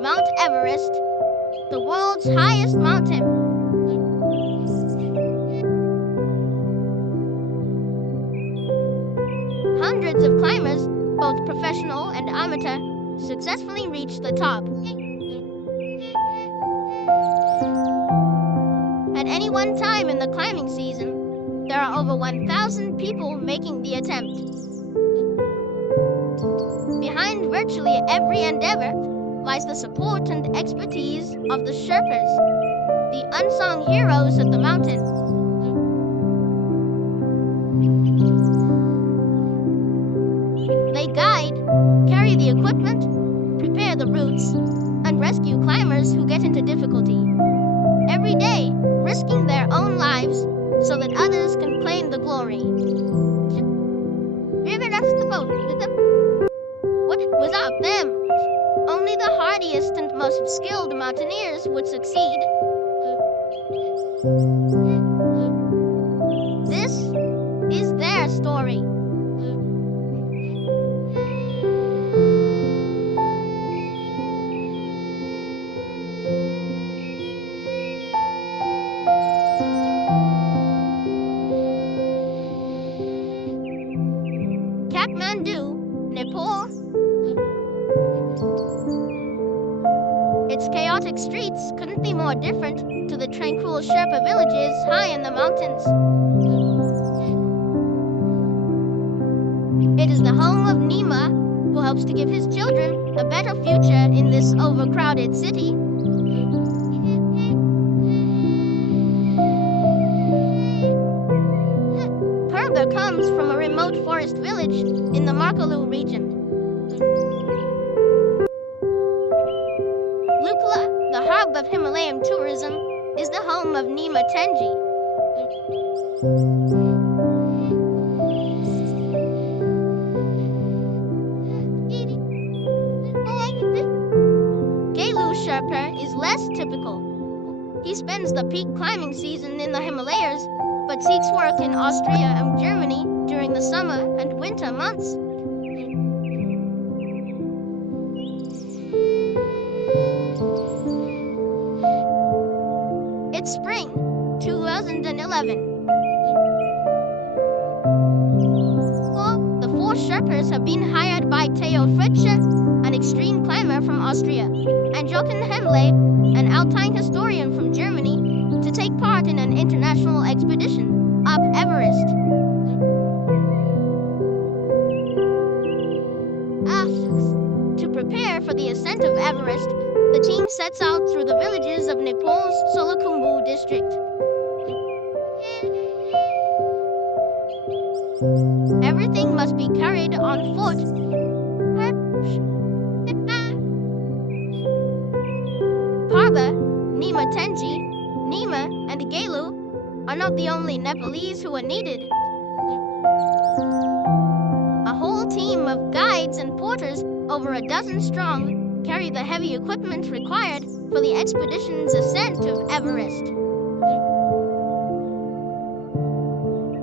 Mount Everest, the world's highest mountain. Hundreds of climbers, both professional and amateur, successfully reach the top. At any one time in the climbing season, there are over 1,000 people making the attempt. Behind virtually every endeavor lies the support and expertise of the Sherpas, the unsung heroes of the mountain. They guide, carry the equipment, prepare the routes, and rescue climbers who get into difficulty. Every day, risking their own lives so that others can claim the glory. What was out them? Only the hardiest and most skilled mountaineers would succeed. This is their story. Kathmandu, Nepal. Its chaotic streets couldn't be more different to the tranquil Sherpa villages high in the mountains. It is the home of Nima, who hopes to give his children a better future in this overcrowded city. Purba comes from a remote forest village in the Markalu region. Lukla, the hub of Himalayan tourism, is the home of Nima Tenji. Gelu Sherpa is less typical. He spends the peak climbing season in the Himalayas, but seeks work in Austria and Germany during the summer and winter months. It's spring, 2011. The four Sherpas have been hired by Theo Fritzsche, an extreme climber from Austria, and Jochen Hemle, an alpine historian from Germany, to take part in an international expedition up Everest. To prepare for the ascent of Everest, the team sets out through the villages of Nepal's Solakhumbu district. Everything must be carried on foot. Parba, Nima Tenji, Nima, and Gelu are not the only Nepalese who are needed. A whole team of guides and porters, over a dozen strong, carry the heavy equipment required for the expedition's ascent of Everest.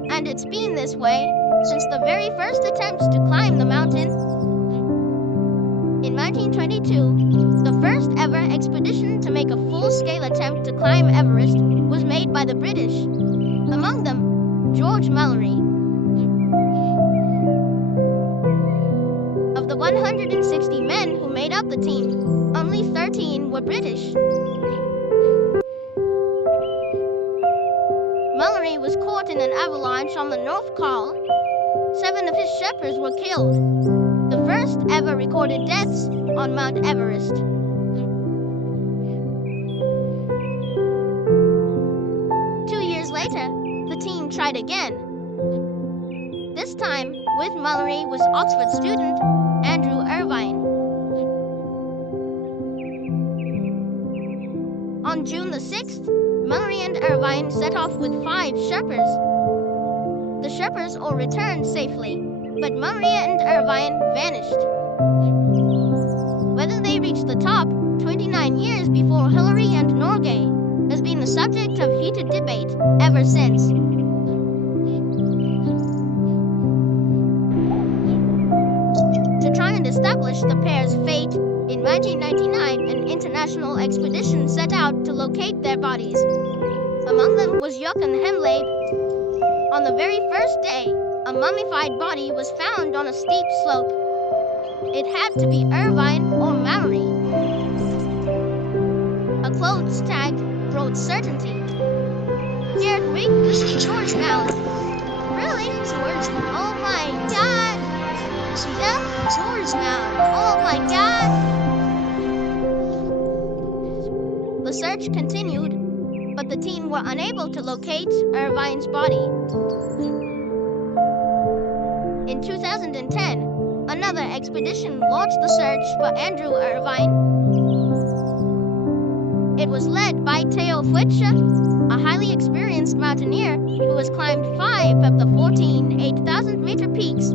And it's been this way since the very first attempts to climb the mountain. In 1922, the first ever expedition to make a full-scale attempt to climb Everest was made by the British, among them George Mallory. Of the 160 men who made up the team, only 13 were British. Mallory was caught in an avalanche on the North Col. 7 of his Sherpas were killed, the first ever recorded deaths on Mount Everest. Later, the team tried again. This time, with Mallory was Oxford student Andrew Irvine. On June the 6th, Mallory and Irvine set off with 5 Sherpas. The Sherpas all returned safely, but Mallory and Irvine vanished. Whether they reached the top 29 years before Hillary and Norgay has been the subject of heated debate ever since. To try and establish the pair's fate, in 1999, an international expedition set out to locate their bodies. Among them was Jochen Hemleb. On the very first day, a mummified body was found on a steep slope. It had to be Irvine or Mallory. A clothes tag wrote certainty. Here, Rick, this is George Mallory. Really? George? Oh my god! Yeah, George Mallory. Oh my god! The search continued, but the team were unable to locate Irvine's body. In 2010, another expedition launched the search for Andrew Irvine. It was led by Theo Fritsch, a highly experienced mountaineer who has climbed 5 of the 14 8,000-meter peaks.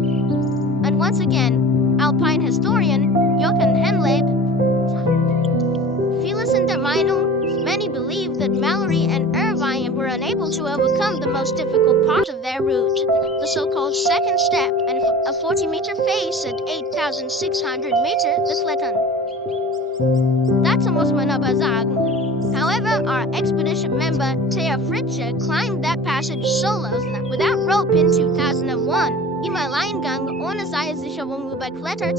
And once again, alpine historian Jochen Hemleb. Vieles in der Meinung, many believe that Mallory and Irvine were unable to overcome the most difficult part of their route, the so-called second step, and a 40-meter face at 8,600 meters des Klettern. Dazu muss man aber sagen. However, our expedition member Theo Fritsch climbed that passage solo without rope in 2001. Im Alleingang ohne Seilsicherung überklettert.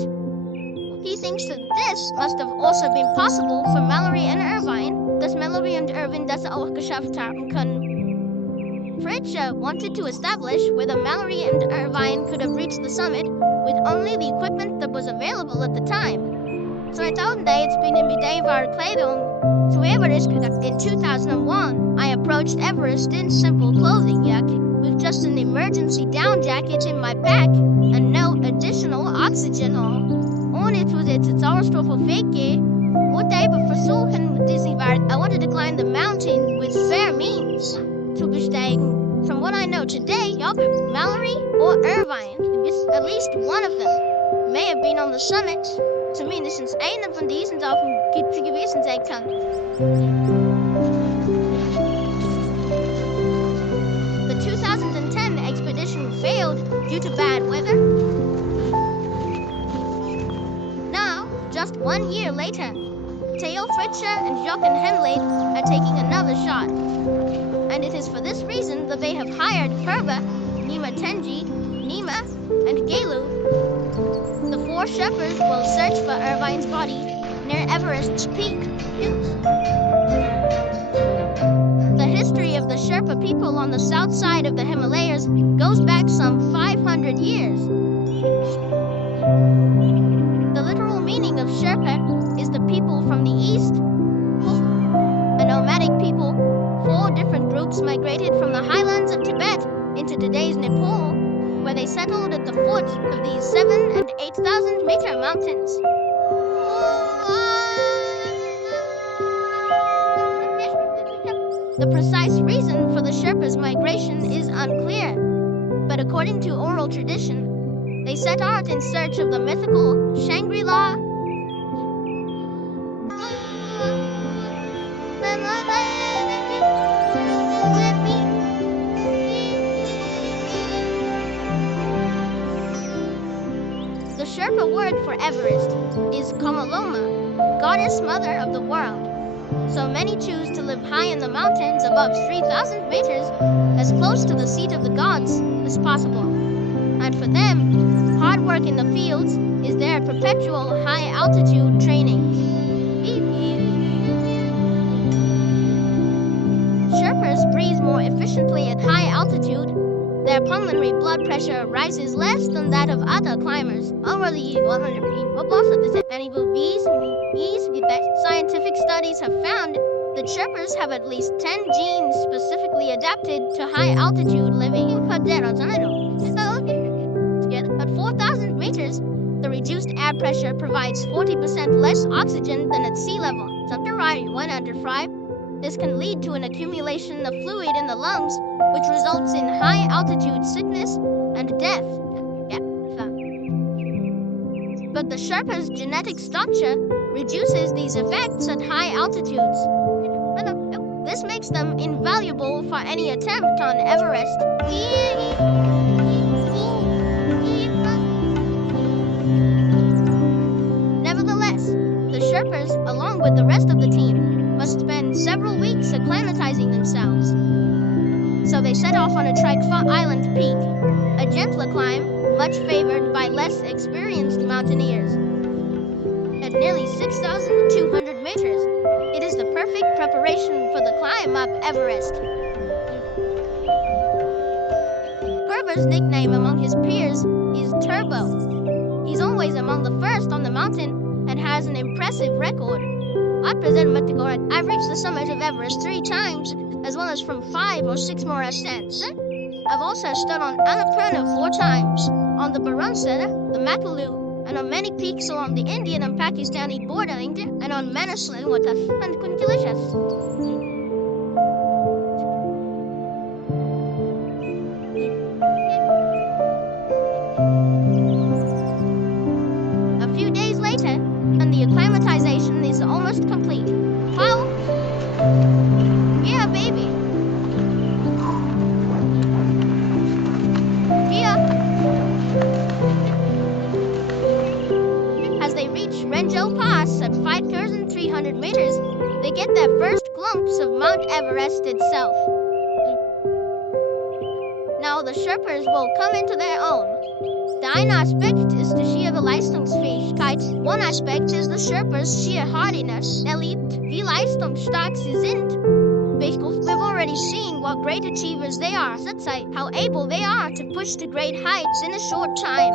He thinks that this must have also been possible for Mallory and Irvine, dass Mallory und Irvine das auch geschafft haben können. Fritsch wanted to establish whether Mallory and Irvine could have reached the summit with only the equipment that was available at the time. So I told him it's been in middelbare Kleidung to Everest. In 2001, I approached Everest in simple clothing jacket with just an emergency down jacket in my pack and no additional oxygen. Ohne zusätzliche Sauerstofffähige wollte ich versuchen, I wanted to climb the mountain with fair means to besteigen. From what I know today, Mallory or Irvine, at least one of them, may have been on the summit. Zumindest einer von diesen auf dem Gipfel gewesen sein kann. The 2010 expedition failed due to bad weather. Now, just 1 year later, Theo Fritsch and Jochen Hemleb are taking another shot. And it is for this reason that they have hired Herba, Nima Tenji, Nima, and Gelu. The 4 Sherpas will search for Irvine's body near Everest's peak. The history of the Sherpa people on the south side of the Himalayas goes back some 500 years. The literal meaning of Sherpa is the people from the east. A nomadic people, 4 different groups migrated from the highlands of Tibet into today's Nepal, where they settled at the foot of these 7,000 and 8,000-meter mountains. The precise reason for the Sherpas' migration is unclear, but according to oral tradition, they set out in search of the mythical Shangri-La. The Sherpa word for Everest is Komaloma, goddess mother of the world. So many choose to live high in the mountains above 3,000 meters, as close to the seat of the gods as possible. And for them, hard work in the fields is their perpetual high-altitude training. Sherpas breathe more efficiently at high altitude. Their pulmonary blood pressure rises less than that of other climbers. Scientific studies have found that Sherpas have at least 10 genes specifically adapted to high-altitude living. At 4,000 meters, the reduced air pressure provides 40% less oxygen than at sea level. This can lead to an accumulation of fluid in the lungs, which results in high-altitude sickness and death. But the Sherpa's genetic structure reduces these effects at high altitudes. This makes them invaluable for any attempt on Everest. with the rest of the team, must spend several weeks acclimatizing themselves. So they set off on a trek for Island Peak, a gentler climb, much favored by less experienced mountaineers. At nearly 6,200 meters, it is the perfect preparation for the climb up Everest. Gerber's nickname among his peers is Turbo. He's always among the first on the mountain and has an impressive record. I've reached the summit of Everest 3 times, as well as from 5 or 6 more ascents. I've also stood on Annapurna 4 times, on the Barunsa, the Makalu, and on many peaks along the Indian and Pakistani border, and on Manaslu, what the and Kuntilicious. A few days later, and the acclimatization is almost complete. Wow! Yeah, baby! As they reach Renjo Pass at 5,300 meters, they get their first glimpse of Mount Everest itself. Now the Sherpas will come into their own. The ein aspect is the sheer Leistungsfähigkeit. One aspect is the Sherpas' sheer hardiness. Wie leistungsstark sie sind. We've already seen what great achievers they are, how able they are to push to great heights in a short time.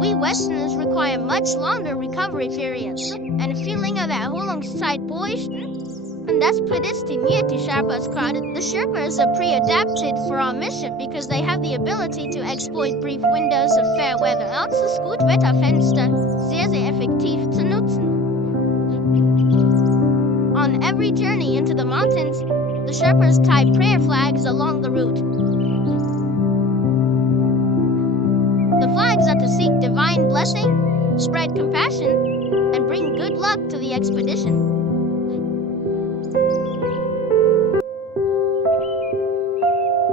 We Westerners require much longer recovery periods, and a feeling of that Erholungszeit bräuchten. And that's prädestiniert die Sherpas gerade. The Sherpas are pre-adapted for our mission because they have the ability to exploit brief windows of fair weather, also das Gutwetterfenster, sehr, sehr effektiv zu nutzen. On every journey into the mountains, the Sherpas tie prayer flags along the route. The flags are to seek divine blessing, spread compassion, and bring good luck to the expedition.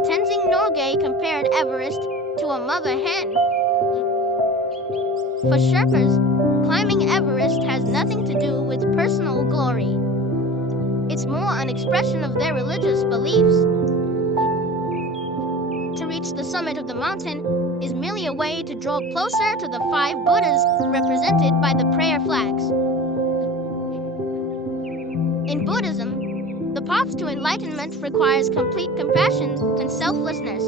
Tenzing Norgay compared Everest to a mother hen. For Sherpas, climbing Everest has nothing to do with personal glory. It's more an expression of their religious beliefs. To reach the summit of the mountain is merely a way to draw closer to the 5 Buddhas represented by the prayer flags. In Buddhism, the path to enlightenment requires complete compassion and selflessness.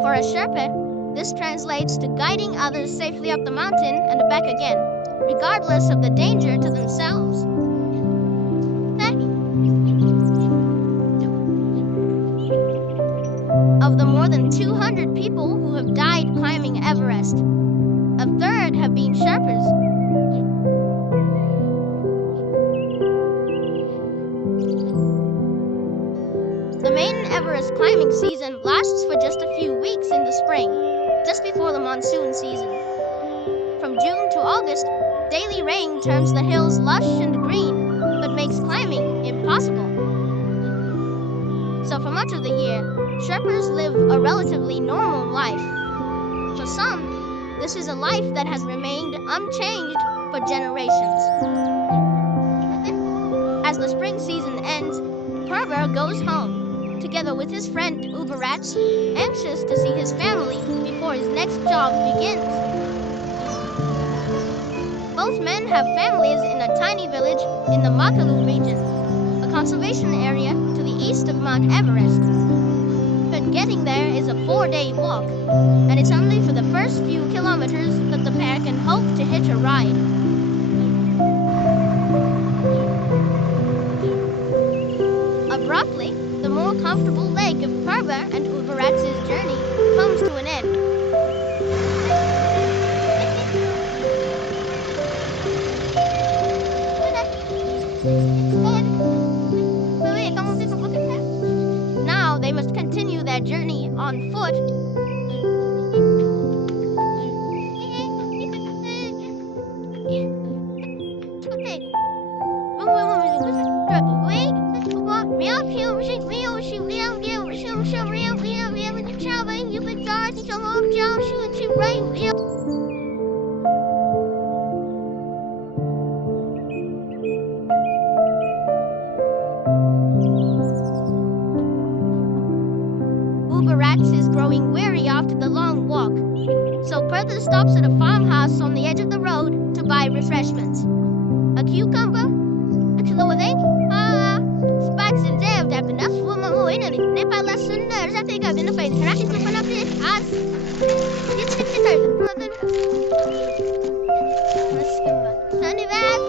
For a Sherpa, this translates to guiding others safely up the mountain and back again, regardless of the danger to themselves. Of the more than 200 people who have died climbing Everest, a third have been Sherpas. The main Everest climbing season lasts for just a few weeks in the spring, just before the monsoon season. From June to August, daily rain turns the hills lush and green, but makes climbing impossible. So for much of the year, Sherpas live a relatively normal life. For some, this is a life that has remained unchanged for generations. As the spring season ends, Perber goes home, together with his friend Uberats, anxious to see his family before his next job begins. Both men have families in a tiny village in the Makalu region, a conservation area to the east of Mount Everest. But getting there is a 4-day walk, and it's only for the first few kilometers that the pair can hope to hitch a ride. Abruptly, the more comfortable leg of Perber and Uberats' journey comes to an end. Now they must continue their journey on foot. So Pertha stops at a farmhouse on the edge of the road to buy refreshments. A cucumber? A clothing? Spots in there that enough for my own and if Nepal listeners, I think I've been afraid to crash to one of it as it's Sunny back,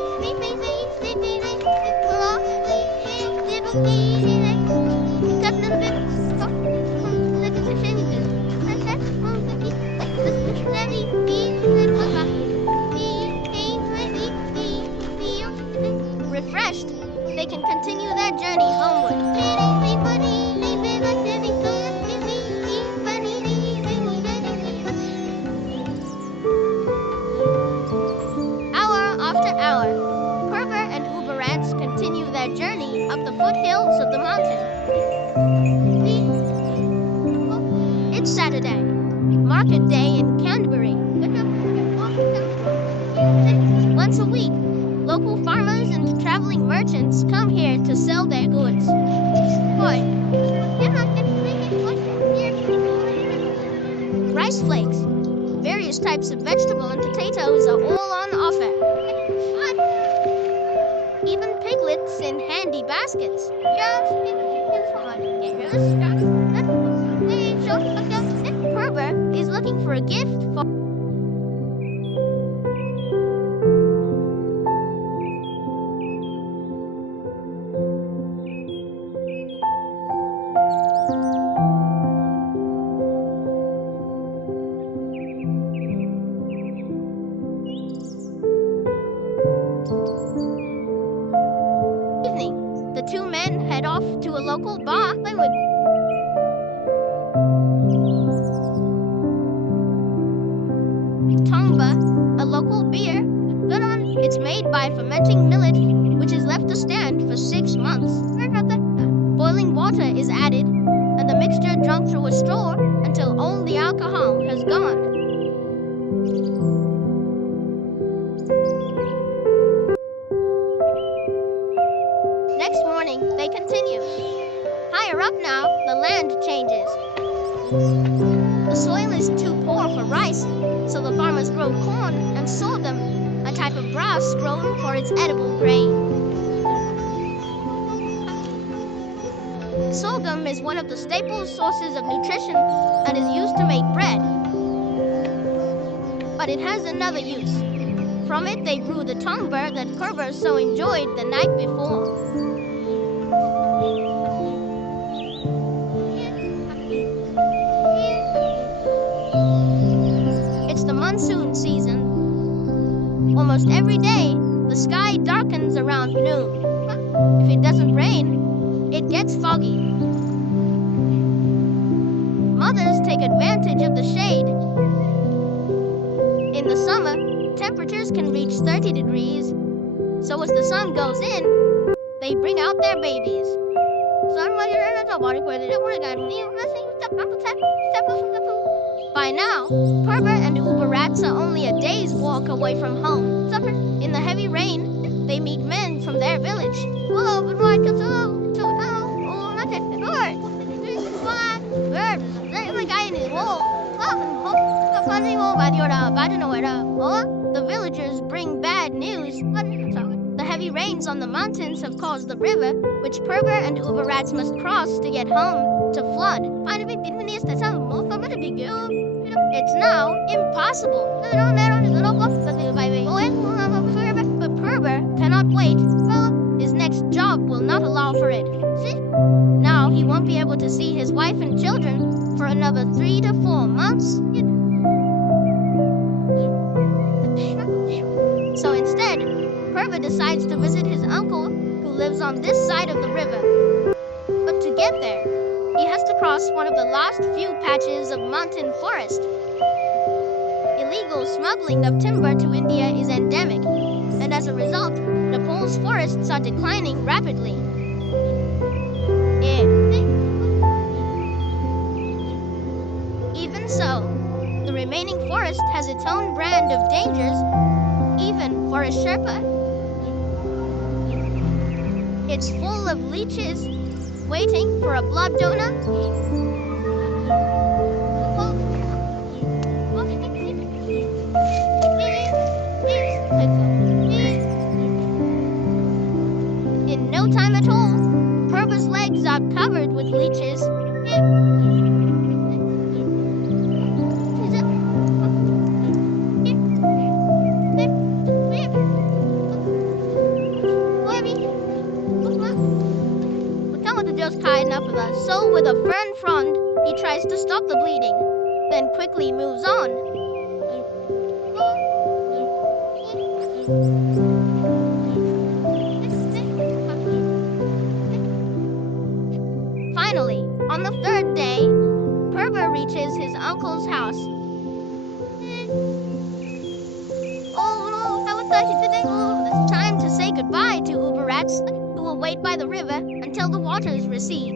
refreshed, they can continue their journey homeward. Hour after hour, Perver and Uberrats continue their journey up the foothills of the mountain. It's Saturday, market day in Canterbury. Once a week, local farmers and traveling merchants come here to sell their goods. Rice flakes, various types of vegetable and potatoes are all on offer. Even piglets in handy baskets. Perver is looking for a gift for evening. The two men head off to a local bar with Tongba, a local beer. It's made by fermenting millet, which is left to stand for 6 months. Boiling water is added, and the mixture drunk through a straw until all the alcohol has gone. Next morning, they continue. Higher up now, the land changes. The soil is too poor for rice, so the farmers grow corn and sorghum, a type of grass grown for its edible grain. Sorghum is one of the staple sources of nutrition and is used to make bread. But it has another use. From it, they brew the tongber that Perver so enjoyed the night before. It's the monsoon season. Almost every day, the sky darkens around noon. If it doesn't rain, it gets foggy. Mothers take advantage of the shade. In the summer, temperatures can reach 30 degrees, so as the sun goes in, they bring out their babies. By now, Perver and Uberrats are only a day's walk away from home. In the heavy rain, they meet men from their village. The villagers bring bad news. The heavy rains on the mountains have caused the river, which Perver and Uberrats must cross to get home, to flood. It's now impossible. But Perver cannot wait. His next job will not allow for it. Now he won't be able to see his wife and children for another 3 to 4 months. So instead, Perver decides to visit his uncle, who lives on this side of the river. But to get there, he has to cross one of the last few patches of mountain forest. Illegal smuggling of timber to India is endemic, and as a result, Nepal's forests are declining rapidly. Even so, the remaining forest has its own brand of dangers, even for a Sherpa. It's full of leeches, waiting for a blood donor. Uncle with a fern frond, he tries to stop the bleeding, then quickly moves on. Finally, on the third day, Perber reaches his uncle's house. It's time to say goodbye to Uber Rats, who will wait by the river until the waters recede.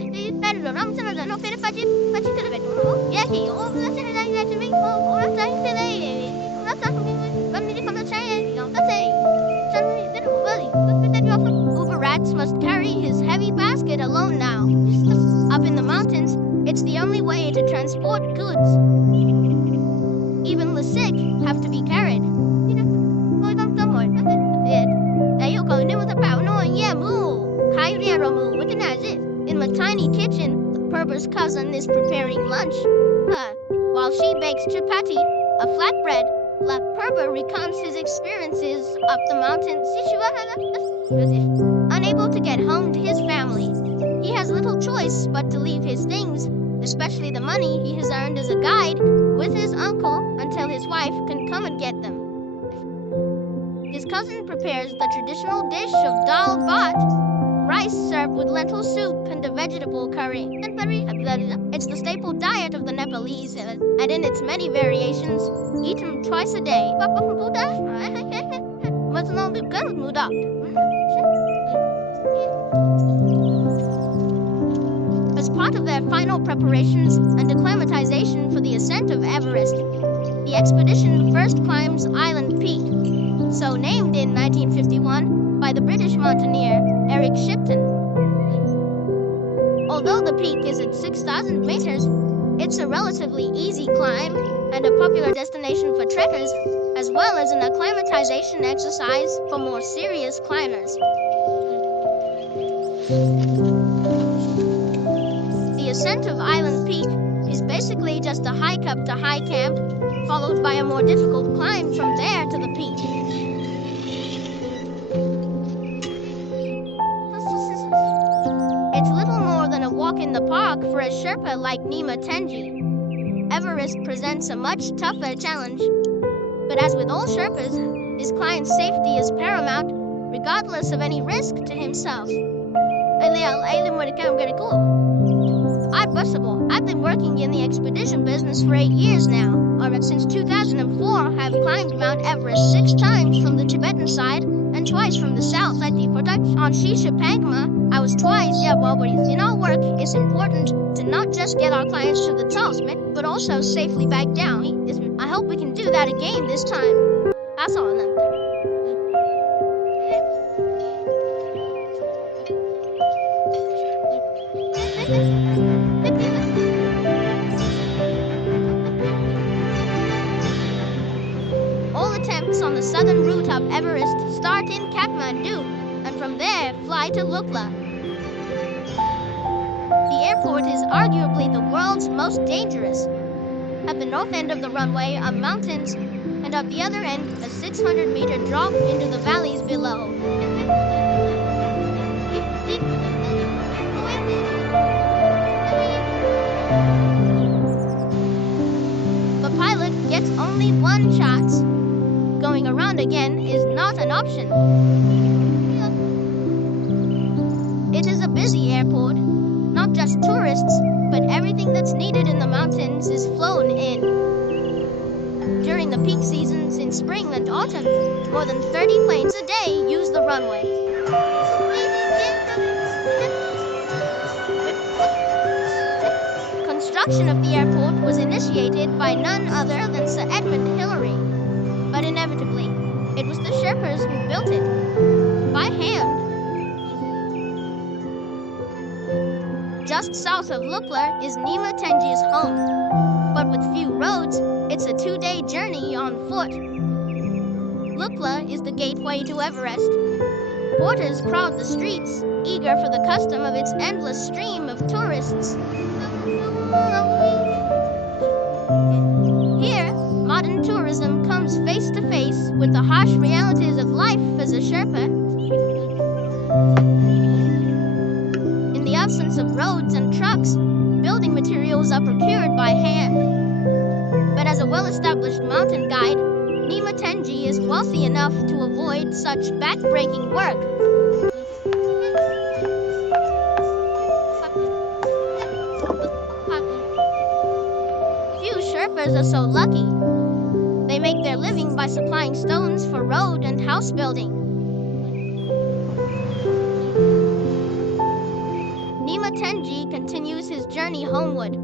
Uber Rats must carry his heavy basket alone now. Up in the mountains, it's the only way to transport goods. Even the sick have to be carried. In the tiny kitchen, Perber's cousin is preparing lunch. While she bakes chapati, a flatbread, Perber recounts his experiences up the mountains. Unable to get home to his family, he has little choice but to leave his things, especially the money he has earned as a guide, with his uncle until his wife can come and get them. His cousin prepares the traditional dish of dal bhat, rice served with lentil soup and a vegetable curry. It's the staple diet of the Nepalese, and in its many variations, eaten twice a day. As part of their final preparations and acclimatization for the ascent of Everest, the expedition first climbs Island Peak, so named in 1951 by the British mountaineer Eric Shipton. Although the peak is at 6,000 meters, it's a relatively easy climb and a popular destination for trekkers, as well as an acclimatization exercise for more serious climbers. The ascent of Island Peak is basically just a hike up to High Camp, followed by a more difficult climb from there to the peak. It's little more than a walk in the park for a Sherpa like Nima Tenji. Everest presents a much tougher challenge, but as with all Sherpas, his client's safety is paramount, regardless of any risk to himself. I've been working in the expedition business for 8 years now. Since 2004, I've climbed Mount Everest 6 times from the Tibetan side and twice from the south. On Shisha Pangma, I was twice. In our work, it's important to not just get our clients to the top, but also safely back down. I hope we can do that again this time. That's all. All attempts on the southern route of Everest start in Kathmandu, and from there fly to Lukla. The airport is arguably the world's most dangerous. At the north end of the runway are mountains, and at the other end, a 600-meter drop into the valleys below. The pilot gets only one chance. Going around again is not an option. It is a busy airport. Not just tourists, but everything that's needed in the mountains is flown in. During the peak seasons in spring and autumn, more than 30 planes a day use the runway. Construction of the airport was initiated by none other than Sir Edmund Hillary. But inevitably, it was the Sherpas who built it, by hand. Just south of Lukla is Nima Tenji's home. But with few roads, it's a 2-day journey on foot. Lukla is the gateway to Everest. Porters crowd the streets, eager for the custom of its endless stream of tourists. Here, modern tourism comes face to face with the harsh realities of life as a Sherpa. In the absence of roads and trucks, are procured by hand. But as a well-established mountain guide, Nima Tenji is wealthy enough to avoid such back-breaking work. Few Sherpas are so lucky. They make their living by supplying stones for road and house building. Nima Tenji continues his journey homeward.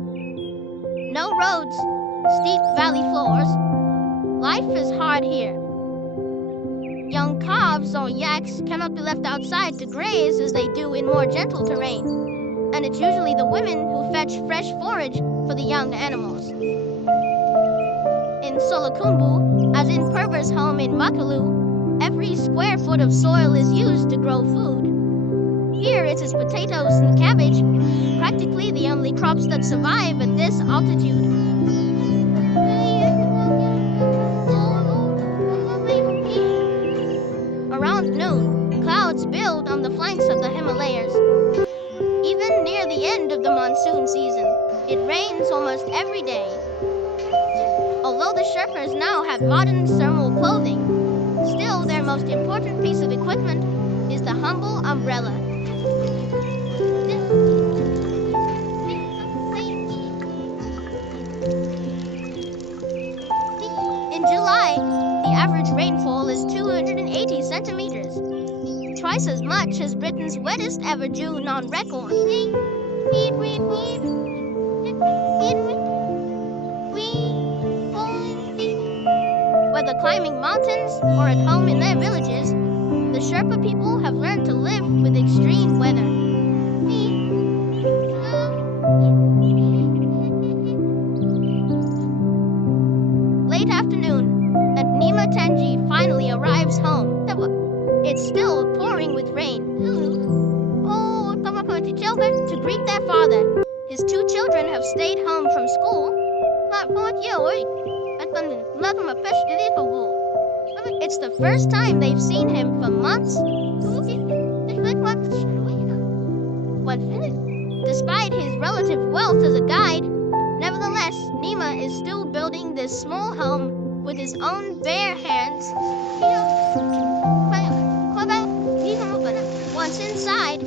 No roads, steep valley floors. Life is hard here. Young calves or yaks cannot be left outside to graze as they do in more gentle terrain, and it's usually the women who fetch fresh forage for the young animals. In Solokhumbu, as in Perver's home in Makalu, every square foot of soil is used to grow food. Here it is potatoes and cabbage, practically the only crops that survive at this altitude. Around noon, clouds build on the flanks of the Himalayas. Even near the end of the monsoon season, it rains almost every day. Although the Sherpas now have modern thermal clothing, still their most important piece of equipment is the humble umbrella. In July, the average rainfall is 280 centimeters, twice as much as Britain's wettest ever June on record. Whether climbing mountains or at home in their villages, the Sherpa people have learned to live with extreme weather. Late afternoon, and Nima Tenji finally arrives home. It's still pouring with rain. To greet their father, his two children have stayed home from school. It's the first time they've seen him for months. Despite his relative wealth as a guide, nevertheless, Nima is still building this small home with his own bare hands. Once inside,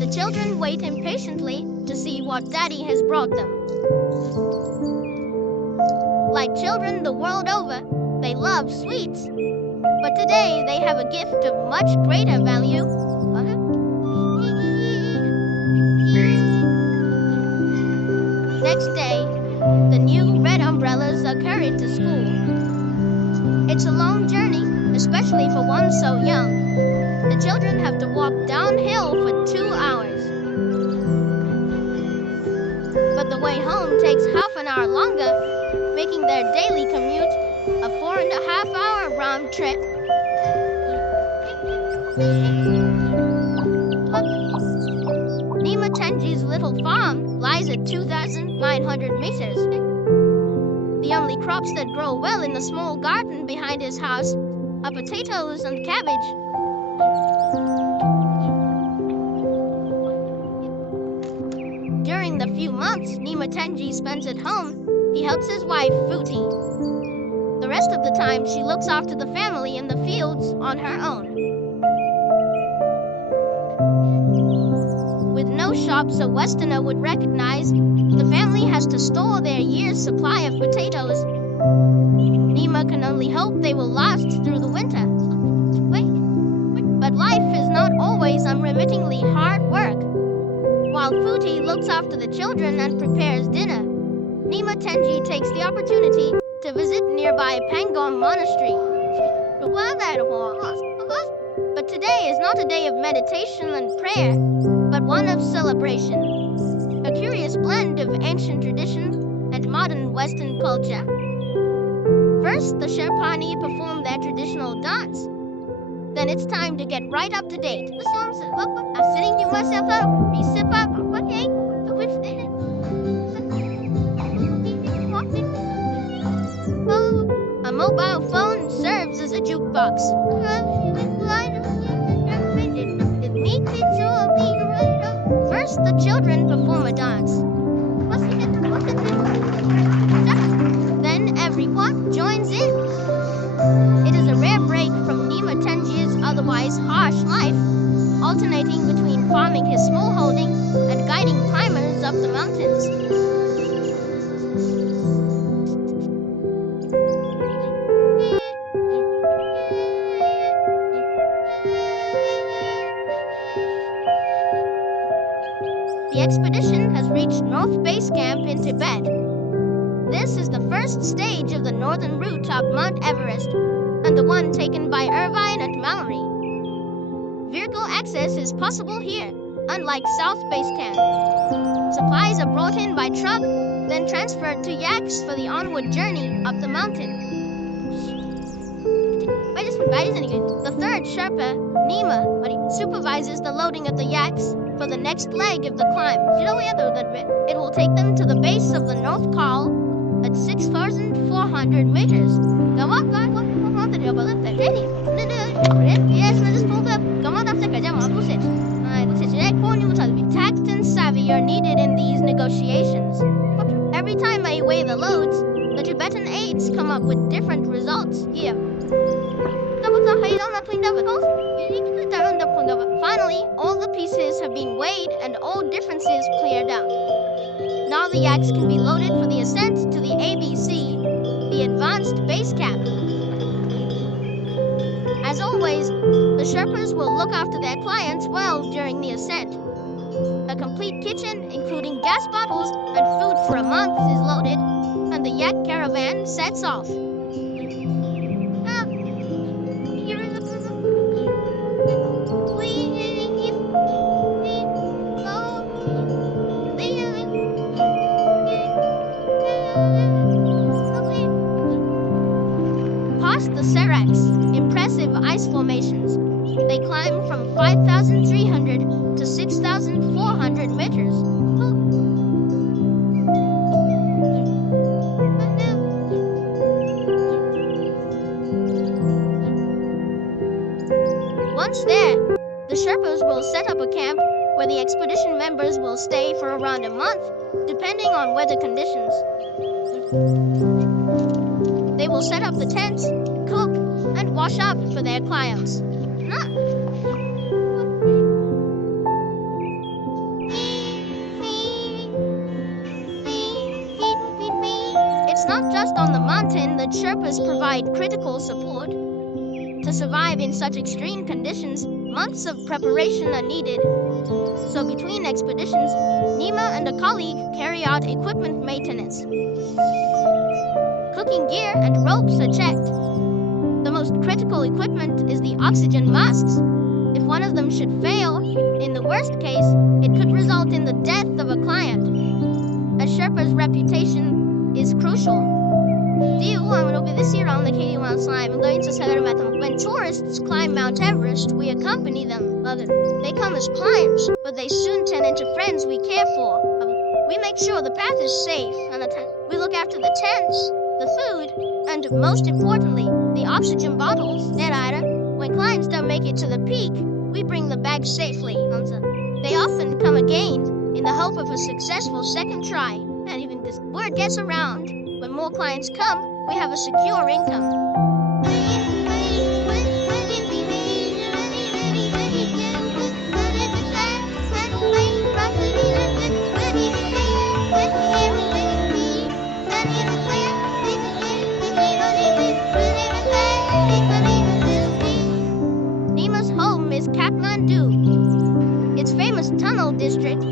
the children wait impatiently to see what Daddy has brought them. Like children the world over, they love sweets. But today they have a gift of much greater value. Next day, the new red umbrellas are carried to school. It's a long journey, especially for one so young. The children have to walk downhill for 2 hours. But the way home takes half an hour longer, making their daily commute a 4.5-hour round trip. Nima Tenji's little farm lies at 2,900 meters. The only crops that grow well in the small garden behind his house are potatoes and cabbage. During the few months Nima Tenji spends at home, he helps his wife, Futi. The rest of the time, she looks after the family in the fields on her own. With no shops a Westerner would recognize, the family has to store their year's supply of potatoes. Nima can only hope they will last through the winter. But life is not always unremittingly hard work. While Futi looks after the children and prepares dinner, Nima Tenji takes the opportunity to visit nearby Pangong Monastery. But today is not a day of meditation and prayer, but one of celebration. A curious blend of ancient tradition and modern Western culture. First, the Sherpani perform their traditional dance. Then it's time to get right up to date. A mobile phone serves as a jukebox. First, the children perform a dance. Then everyone joins in. It is a rare break from Nima Tenji's otherwise harsh life, alternating between farming his small holding and guiding climbers up the mountains. The expedition has reached North Base Camp in Tibet. This is the first stage of the northern route up Mount Everest, and the one taken by Irvine and Mallory. Vehicle access is possible here, unlike South Base Camp. Supplies are brought in by truck, then transferred to yaks for the onward journey up the mountain. The third Sherpa, Nima, supervises the loading of the yaks for the next leg of the climb. It will take them to the base of the North Col at 6,400 meters. Tact and savvy are needed in these negotiations. Every time I weigh the loads, the Tibetan aides come up with different results here. Finally, all the pieces have been weighed and all differences cleared out. Now the yaks can be loaded for the ascent to the ABC, the Advanced Base Camp. As always, the Sherpas will look after their clients well during the ascent. A complete kitchen, including gas bottles and food for a month, is loaded, and the yak caravan sets off. Past the Seracs, impressive ice formations, they climb from 5,300 to 6,400 meters. Once there, the Sherpas will set up a camp where the expedition members will stay for around a month, depending on weather conditions. They will set up the tents, cook, and wash up for their clients. It's not just on the mountain that Sherpas provide critical support. To survive in such extreme conditions, months of preparation are needed. So between expeditions, Nima and a colleague carry out equipment maintenance. Cooking gear and ropes are checked. The most critical equipment is the oxygen masks. If one of them should fail, in the worst case, it could result in the death of a client. A Sherpa's reputation is crucial. When tourists climb Mount Everest, we accompany them. They come as clients, but they soon turn into friends we care for. We make sure the path is safe, and we look after the tents, the food, and most importantly, the oxygen bottles. When clients don't make it to the peak, we bring them back safely. They often come again in the hope of a successful second try, and even this word gets around. When more clients come, we have a secure income. Nima's home is Kathmandu. Its famous tunnel district,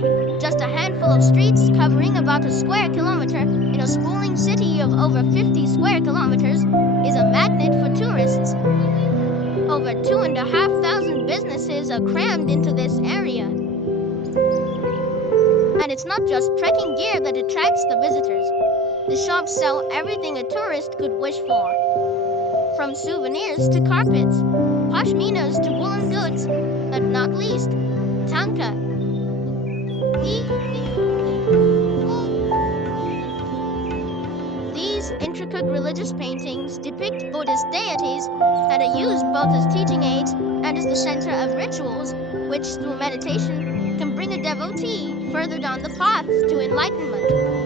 just a handful of streets covering about a square kilometer in a sprawling city of over 50 square kilometers, is a magnet for tourists. Over 2,500 businesses are crammed into this area. And it's not just trekking gear that attracts the visitors. The shops sell everything a tourist could wish for. From souvenirs to carpets, pashminas to woolen goods, and not least, tanka. These intricate religious paintings depict Buddhist deities and are used both as teaching aids and as the center of rituals, which through meditation can bring a devotee further down the path to enlightenment.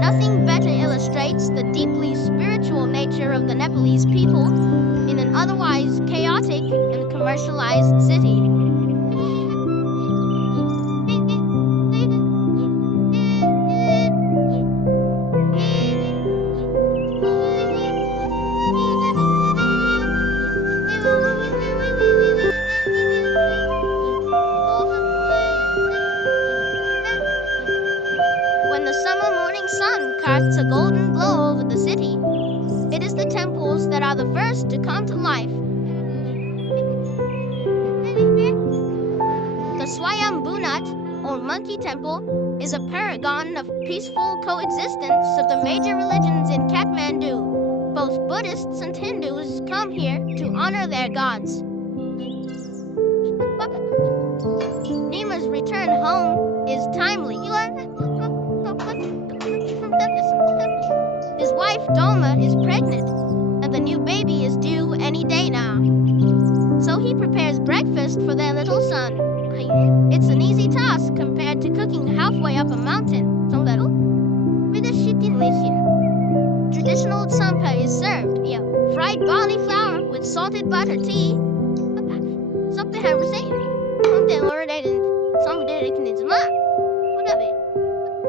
Nothing better illustrates the deeply spiritual nature of the Nepalese people in an otherwise chaotic and commercialized city. When the summer morning sun casts a golden glow over the city, it is the temples that are the first to come to life. The Swayambunat, or Monkey Temple, is a paragon of peaceful coexistence of the major religions in Kathmandu. Both Buddhists and Hindus come here to honor their gods. Nima's return home is timely. His wife Doma is pregnant, and the new baby is due any day now. So he prepares breakfast for their little son. It's an easy task compared to cooking halfway up a mountain. Traditional tsampa is served, fried barley flour with salted butter tea.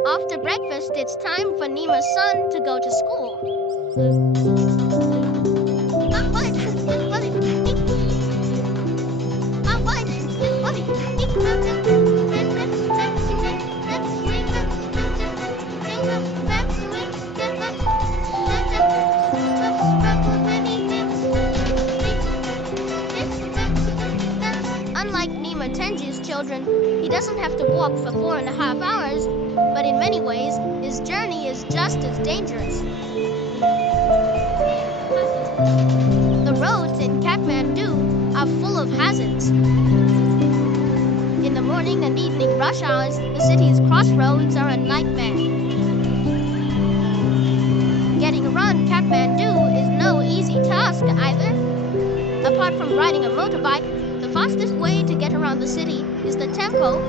After breakfast, it's time for Nima's son to go to school. Unlike Nima Tenji's children, he doesn't have to walk for 4.5 hours, but in many ways, his journey is just as dangerous. The roads in Kathmandu are full of hazards. In the morning and evening rush hours, the city's crossroads are a nightmare. Getting around Kathmandu is no easy task either. Apart from riding a motorbike, the fastest way to get around the city is the tempo.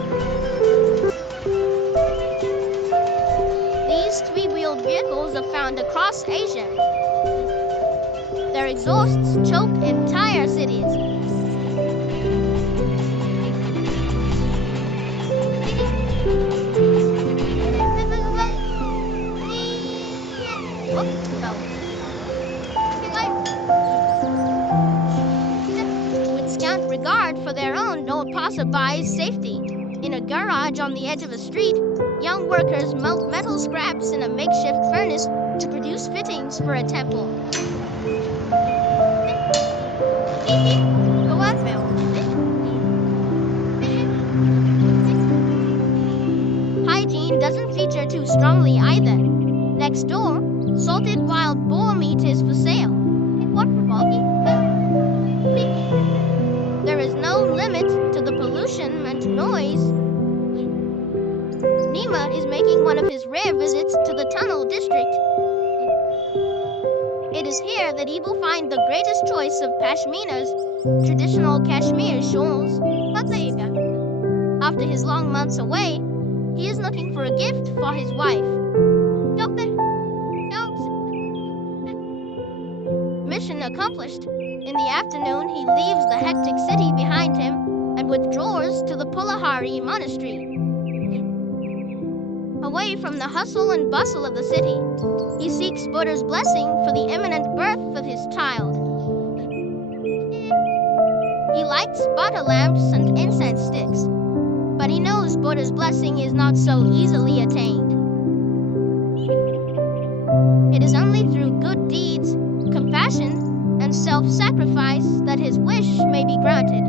These three-wheeled vehicles are found across Asia. Their exhausts choke entire cities. With scant regard for their own or passerbys' safety, in a garage on the edge of a street, young workers melt metal scraps in a makeshift furnace to produce fittings for a temple. Hygiene doesn't feature too strongly either. Next door, salted wild boar meat is for sale. There is no limit to the pollution and noise. Nima is making one of his rare visits to the tunnel district. It is here that he will find the greatest choice of pashminas, traditional Kashmir shawls. After his long months away, he is looking for a gift for his wife. Mission accomplished. In the afternoon, he leaves the hectic city behind him and withdraws to the Pulahari monastery. Away from the hustle and bustle of the city, he seeks Buddha's blessing for the imminent birth of his child. He lights butter lamps and incense sticks, but he knows Buddha's blessing is not so easily attained. It is only through good deeds, compassion, and self-sacrifice that his wish may be granted.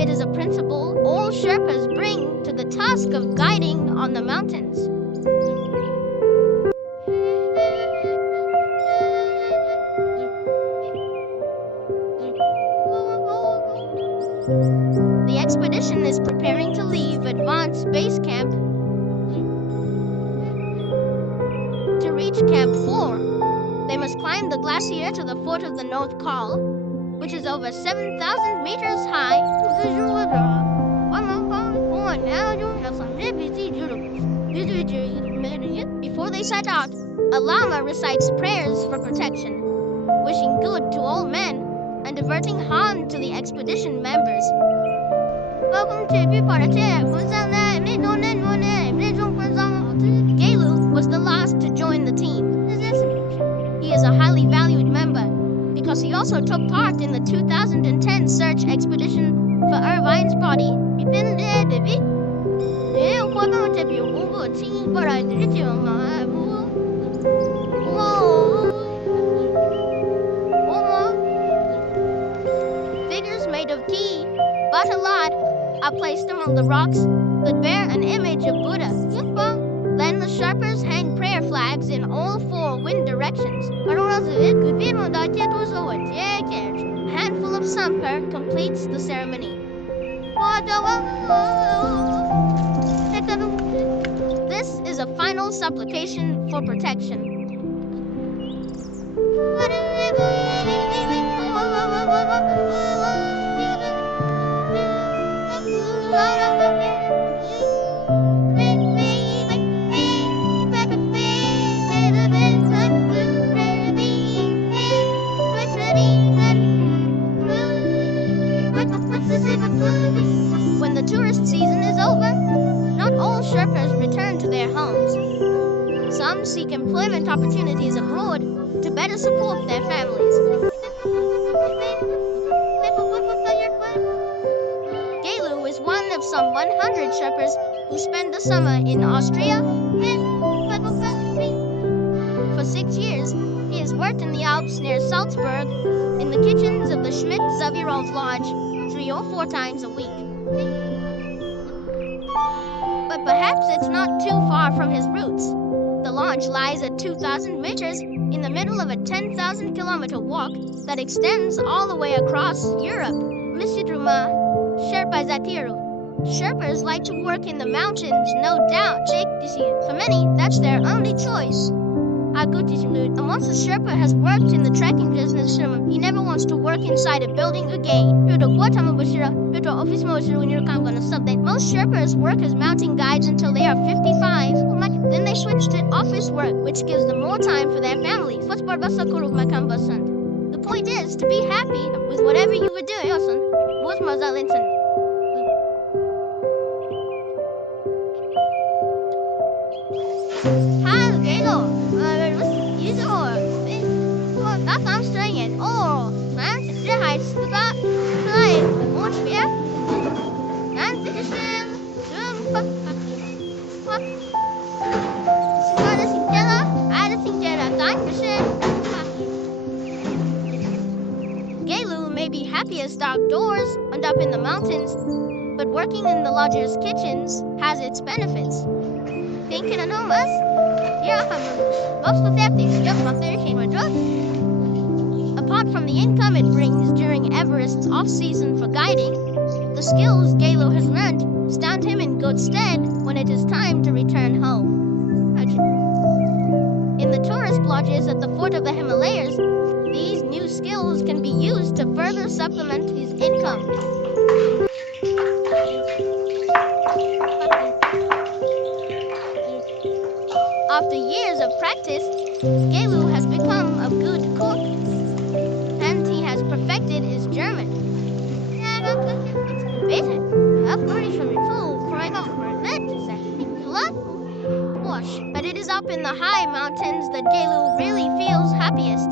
It is a principle all Sherpas bring to the task of guiding on the mountains. The expedition is preparing to leave Advanced Base Camp. To reach Camp 4, they must climb the glacier to the foot of the North Col. which is over 7,000 meters high. Before they set out, a llama recites prayers for protection, wishing good to all men and averting harm to the expedition members. Galu was the last to join the team. He is a highly valued member because he also took part in the 2010 search expedition for Irvine's body. Figures made of tea, butter-lard, are placed among the rocks that bear an image of Buddha. Then the Sherpas hang prayer flags in all 4 wind directions. A handful of samper completes the ceremony. This is a final supplication for protection. When the tourist season is over, not all Sherpas return to their homes. Some seek employment opportunities abroad to better support their families. Galu is one of some 100 Sherpas who spend the summer in Austria. For 6 years, he has worked in the Alps near Salzburg in the kitchens of the Schmidt-Zavirov Lodge 3 or 4 times a week. But perhaps it's not too far from his roots. The lodge lies at 2,000 meters in the middle of a 10,000-kilometer walk that extends all the way across Europe. Sherpas like to work in the mountains, no doubt. For many, that's their only choice. Once a Sherpa has worked in the trekking business, he never wants to work inside a building again. Most Sherpas work as mountain guides until they are 55. Then they switch to office work, which gives them more time for their families. The point is to be happy with whatever you were doing. That's I'm saying. Oh, det heißt da Galu may be happiest outdoors and up in the mountains, but working in the lodger's kitchens has its benefits. Thinking of us? Apart from the income it brings during Everest's off-season for guiding, the skills Galu has learned stand him in good stead when it is time to return home. In the tourist lodges at the foot of the Himalayas, these new skills can be used to further supplement his income. After years of practice, Galu has become a good cook, and he has perfected his German. But it is up in the high mountains that Galu really feels happiest.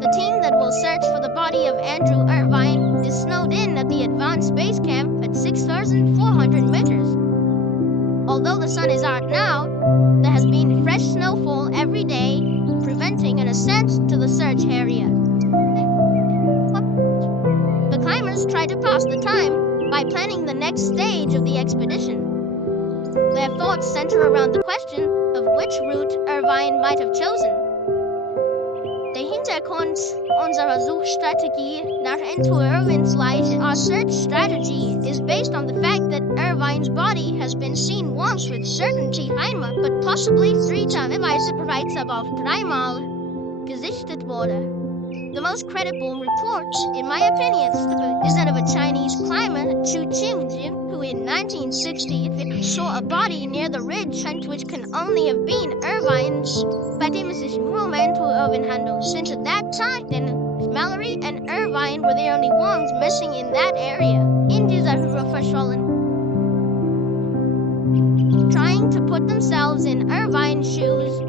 The team that will search for the body of Andrew Irvine is snowed in at the advanced base camp at 6,400 meters. Although the sun is out now, there has been fresh snowfall every day, preventing an ascent to the search area. The climbers try to pass the time by planning the next stage of the expedition. Their thoughts center around the question of which route Irvine might have chosen. They hint Hintergrund unserer Suchstrategie nach Irvins Leiche. Our search strategy is based on the fact that Irvine's body has been seen once with certainty einmal, but possibly 3 times bereits aber auf dreimal gesichtet wurde. The most credible report, in my opinion, is that of a Chinese climber, Chu Qingjin, who in 1960 saw a body near the ridge which can only have been Irvine's, bei dem es sich nur um Irvine handelt. Since at that time, then Mallory and Irvine were the only ones missing in that area. In dieser verschollen. Trying to put themselves in Irvine's shoes,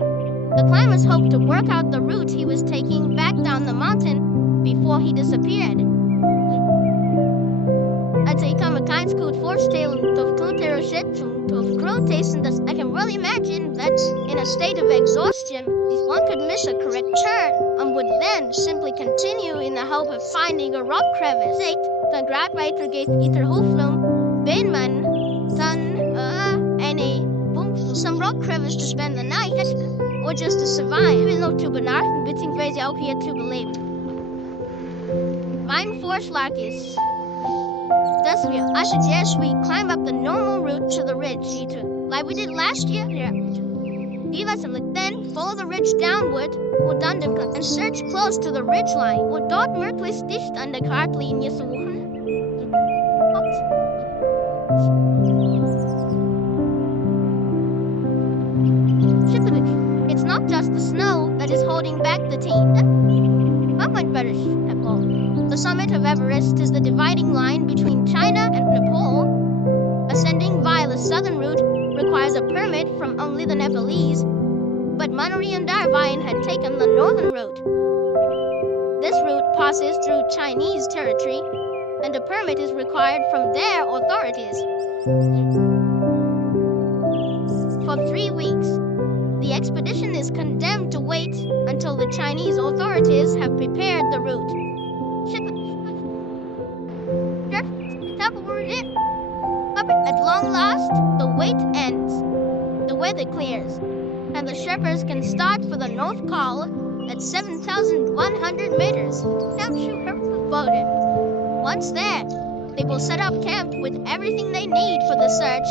the climbers hoped to work out the route he was taking back down the mountain before he disappeared. Ik kan me keins goed voorstellen of Clotero shit of Crotason that I can well imagine that in a state of exhaustion, one could miss a correct turn and would then simply continue in the hope of finding a rock crevice. Dan graadweiter geht ieder hoofdloom, Beenman, dan some rock crevice to spend the night, or just to survive. Ik wil nog te benarden, beziehungsweise ook hier te beleven. Mijn voorslag is I suggest we climb up the normal route to the ridge, like we did last year. Then follow the ridge downward and search close to the ridge line. Und dort möglichst dicht an der Kartlinie suchen. It's not just the snow that is holding back the team. The summit of Everest is the dividing line between China and Nepal. Ascending via the southern route requires a permit from only the Nepalese, but Manori and Irvine had taken the northern route. This route passes through Chinese territory, and a permit is required from their authorities. For 3 weeks, the expedition is condemned to wait until the Chinese authorities have prepared the route. At long last, the wait ends. The weather clears, and the Sherpas can start for the North Col at 7,100 meters. Once there, they will set up camp with everything they need for the search.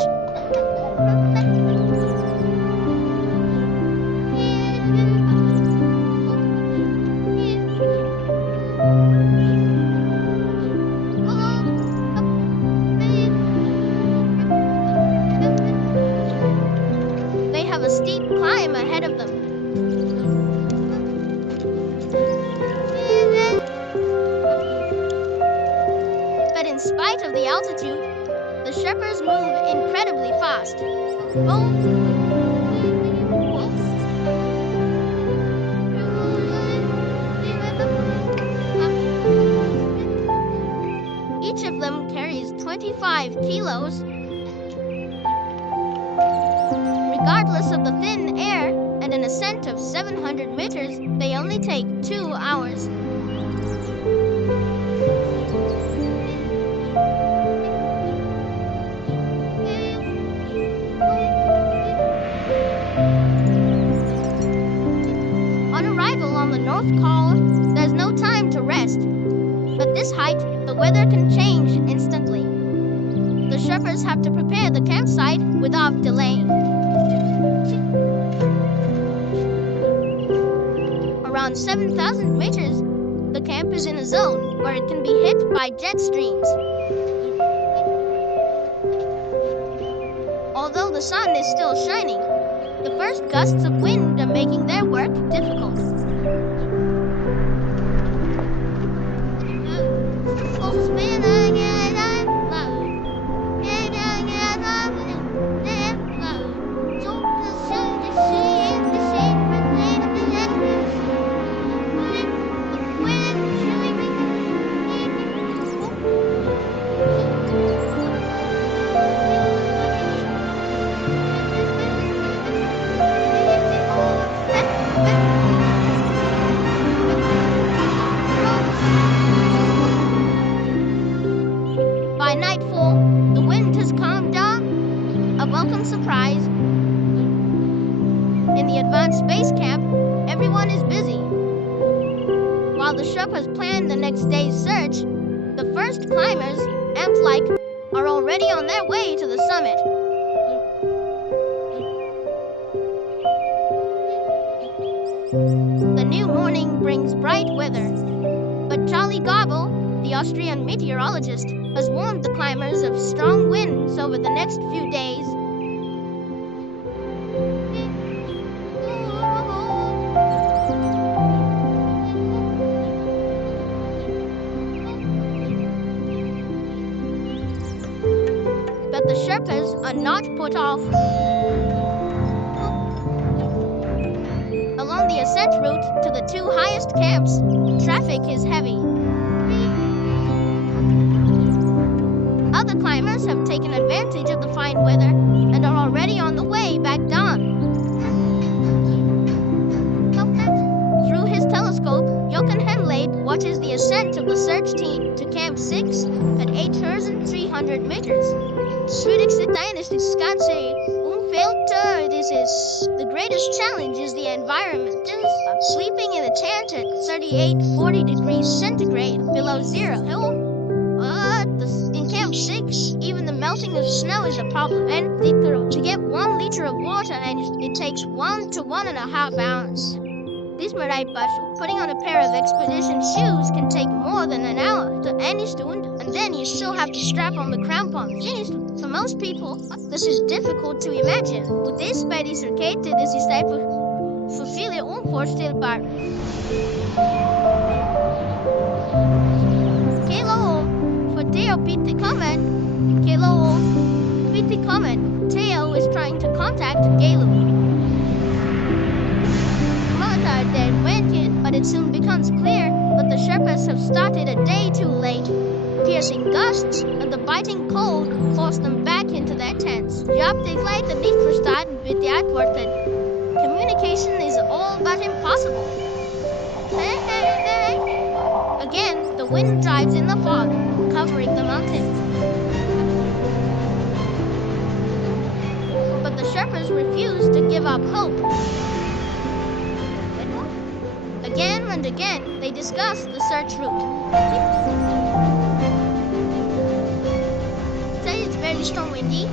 A steep climb ahead of them. But in spite of the altitude, the Sherpas move incredibly fast. Each of them carries 25 kilos. Regardless of the thin air and an ascent of 700 meters, they only take 2 hours. On arrival on the North Col, there's no time to rest. At this height, the weather can change instantly. The Sherpas have to prepare the campsite without delay. Around 7,000 meters, the camp is in a zone where it can be hit by jet streams. Although the sun is still shining, the first gusts of wind are making their work difficult. Sherpas plan the next day's search, the first climbers, ant-like, are already on their way to the summit. The new morning brings bright weather, but Charlie Gobble, the Austrian meteorologist, has warned the climbers of strong winds over the next few days. But the Sherpas are not put off. Along the ascent route to the two highest camps, traffic is heavy. Other climbers have taken advantage of the fine weather and are already on the way back down. Through his telescope, Jochen Hemlade watches the ascent of the search team to Camp 6 at 8,300 meters. The greatest challenge is the environment. Sleeping in a tent at 38-40 degrees centigrade below zero. In Camp 6, even the melting of snow is a problem. And to get 1 liter of water, and it takes 1 to 1.5 hours. Putting on a pair of expedition shoes can take more than an hour to any student, and then you still have to strap on the crampons. For most people, this is difficult to imagine. Hoe deze bij die circuiten is die voor velen onvoorstelbaar. Kelo, voor Theo Pieter comment. Kelo, Pieter comment. Theo is trying to contact Galu. Then went in, but it soon becomes clear that the Sherpas have started a day too late. Piercing gusts and the biting cold force them back into their tents. Communication is all but impossible. Again, the wind drives in the fog, covering the mountain. But the Sherpas refuse to give up hope. Again and again, they discuss the search route. Today it's very strong windy.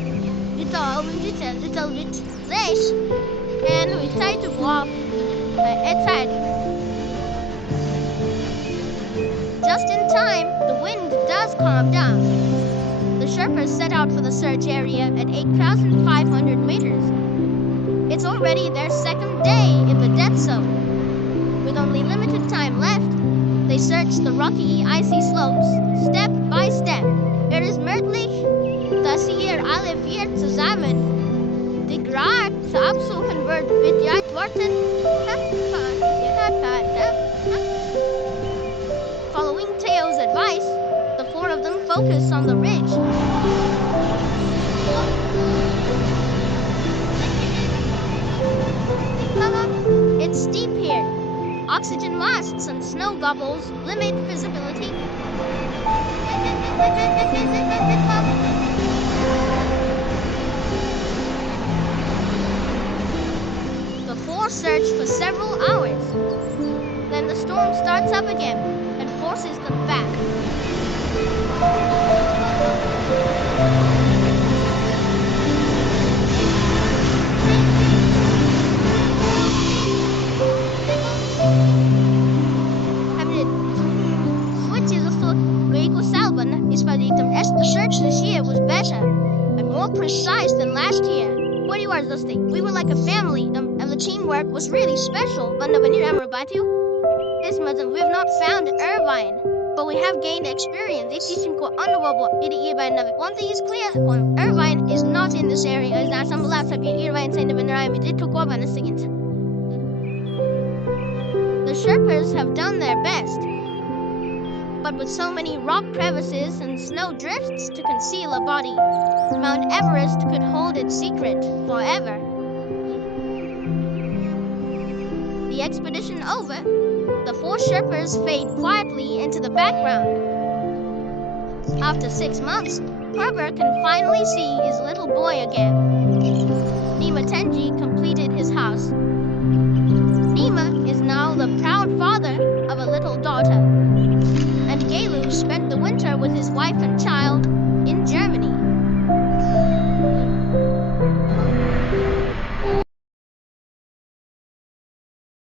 Little bit fresh. And we try to go off outside. Just in time, the wind does calm down. The Sherpas set out for the search area at 8,500 meters. It's already their second day in the death zone. With only limited time left, they search the rocky, icy slopes, step by step. Is möglich, dass hier alle vier zusammen die Grat absuchen wird worden. Following Theo's advice, the four of them focus on the ridge. It's steep here. Oxygen masks and snow gobbles limit visibility. The four search for several hours. Then the storm starts up again and forces them back. The search this year was better and more precise than last year. What you are listening? We were like a family, and the teamwork was really special. But we have not found Irvine, but we have gained experience. One thing is clear: Irvine is not in this area. The Sherpas have done their best. But with so many rock crevices and snow drifts to conceal a body, Mount Everest could hold its secret forever. The expedition over, the four Sherpas fade quietly into the background. After 6 months, Herbert can finally see his little boy again. Nima Tenji completed his house. Nima is now the proud father